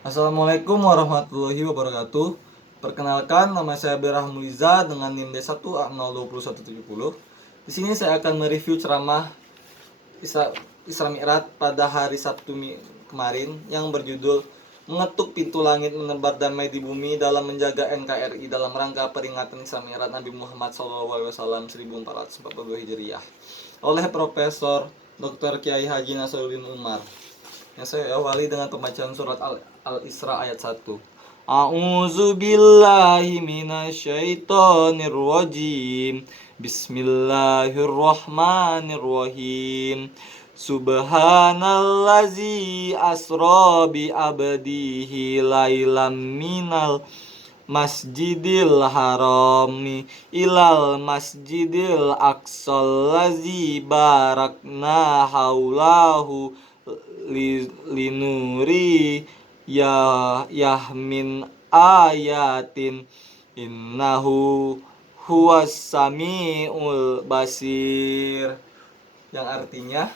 Assalamualaikum warahmatullahi wabarakatuh. Perkenalkan, nama saya Berahmuliza dengan NIM D1A02170. Di sini saya akan mereview ceramah Isra Mi'raj pada hari Sabtu kemarin yang berjudul Mengetuk Pintu Langit Menebar Damai di Bumi dalam Menjaga NKRI dalam rangka peringatan Isra Mi'raj Nabi Muhammad SAW 1442 Hijriah oleh Profesor Dr. Kiai Haji Nasruddin Umar. Yang saya awali dengan pembacaan surat Al-Isra ayat 1. A'udzu billahi minasyaitonir rajim. Bismillahirrahmanirrahim. Subhanallazi asra bi abdihi lailam minal Masjidil Harami ilal Masjidil Aqsal lazi barakna haulahu linuri yahmin ayatin innahu huwas samiul basir, yang artinya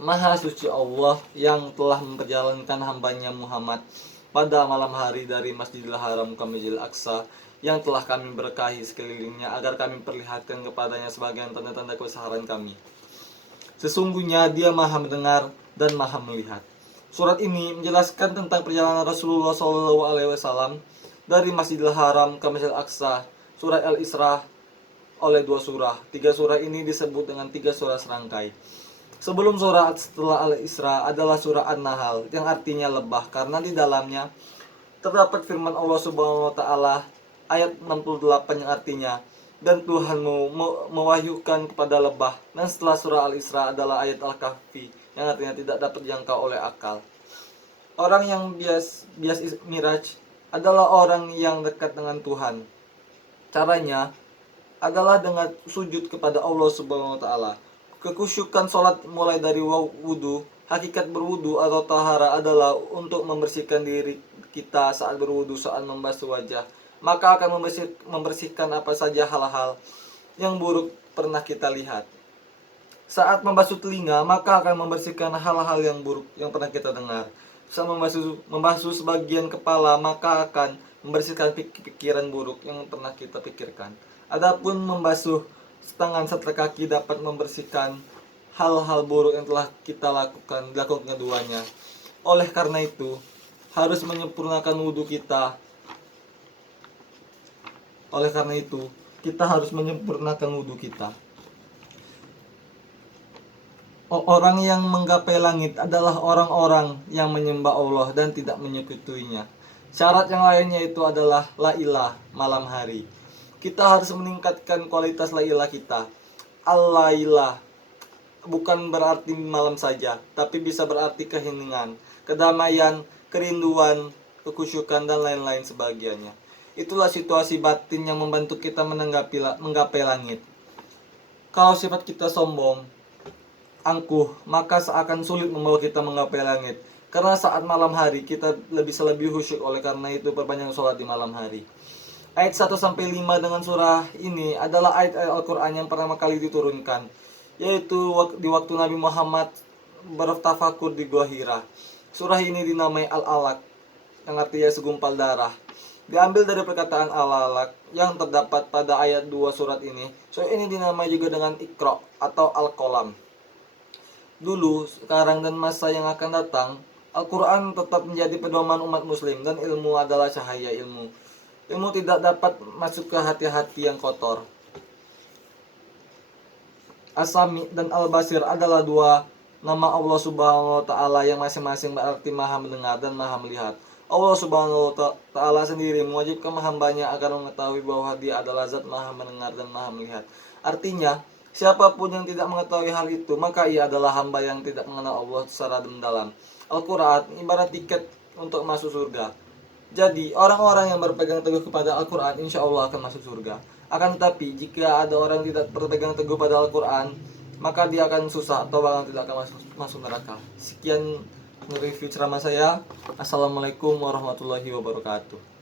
Maha suci Allah yang telah memperjalankan hambanya Muhammad pada malam hari dari Masjidil Haram ke Masjidil Aqsa yang telah kami berkahi sekelilingnya agar kami perlihatkan kepadanya sebagian tanda-tanda kebesaran kami. Sesungguhnya Dia Maha mendengar dan Maha melihat. Surat ini menjelaskan tentang perjalanan Rasulullah SAW dari Masjidil Haram ke Masjidil Aqsa. Surat Al-Isra oleh 2 surah. 3 surah ini disebut dengan 3 surah serangkai. Sebelum surah setelah Al-Isra adalah surah An-Nahl yang artinya lebah, karena di dalamnya terdapat firman Allah Subhanahu wa taala ayat 68 yang artinya dan Tuhanmu mewahyukan kepada lebah. Dan setelah surah Al-Isra adalah ayat Al-Kahfi yang artinya tidak dapat dijangkau oleh akal. Orang yang bias Miraj adalah orang yang dekat dengan Tuhan. Caranya adalah dengan sujud kepada Allah Subhanahu wa taala. Kekusyukan sholat mulai dari wudhu. Hakikat berwudhu atau tahara adalah untuk membersihkan diri kita saat berwudhu, saat membasuh wajah. Maka akan membersihkan apa saja hal-hal yang buruk pernah kita lihat. Saat membasuh telinga, maka akan membersihkan hal-hal yang buruk yang pernah kita dengar. Saat membasuh sebagian kepala, maka akan membersihkan pikiran buruk yang pernah kita pikirkan. Adapun membasuh tangan serta kaki dapat membersihkan hal-hal buruk yang telah kita lakukan keduanya. Oleh karena itu, harus menyempurnakan wudhu kita. Oleh karena itu, kita harus menyempurnakan wudhu kita. Orang yang menggapai langit adalah orang-orang yang menyembah Allah dan tidak menyekutuinya. Syarat yang lainnya itu adalah la ilah, malam hari. Kita harus meningkatkan kualitas la ilah kita. Al-lailah bukan berarti malam saja, tapi bisa berarti keheningan, kedamaian, kerinduan, kekusyukan, dan lain-lain sebagainya. Itulah situasi batin yang membantu kita menggapai langit. Kalau sifat kita sombong, angkuh, maka seakan sulit membawa kita menggapai langit. Karena saat malam hari kita bisa lebih khusyuk, oleh karena itu perbanyak sholat di malam hari. Ayat 1-5 dengan surah ini adalah ayat Al-Quran yang pertama kali diturunkan, yaitu di waktu Nabi Muhammad bertafakur di Gua Hira. Surah ini dinamai Al-Alaq, yang artinya segumpal darah. Diambil dari perkataan Al-Alaq yang terdapat pada ayat 2 surat ini. Surah ini dinamai juga dengan Iqra atau Al-Qalam. Dulu, sekarang, dan masa yang akan datang, Al-Quran tetap menjadi pedoman umat muslim, dan ilmu adalah cahaya ilmu. Ilmu tidak dapat masuk ke hati-hati yang kotor. As-Sami dan Al-Basir adalah 2 nama Allah Subhanahu wa taala yang masing-masing berarti Maha mendengar dan Maha melihat. Allah Subhanahu wa taala sendiri mewajibkan hambanya agar mengetahui bahwa Dia adalah zat Maha mendengar dan Maha melihat. Artinya, siapapun yang tidak mengetahui hal itu, maka ia adalah hamba yang tidak mengenal Allah secara mendalam. Al-Quran ibarat tiket untuk masuk surga. Jadi, orang-orang yang berpegang teguh kepada Al-Quran insya Allah akan masuk surga. Akan tetapi, jika ada orang yang tidak berpegang teguh pada Al-Quran, maka dia akan susah atau bahkan tidak akan masuk neraka. Sekian review ceramah saya. Assalamualaikum warahmatullahi wabarakatuh.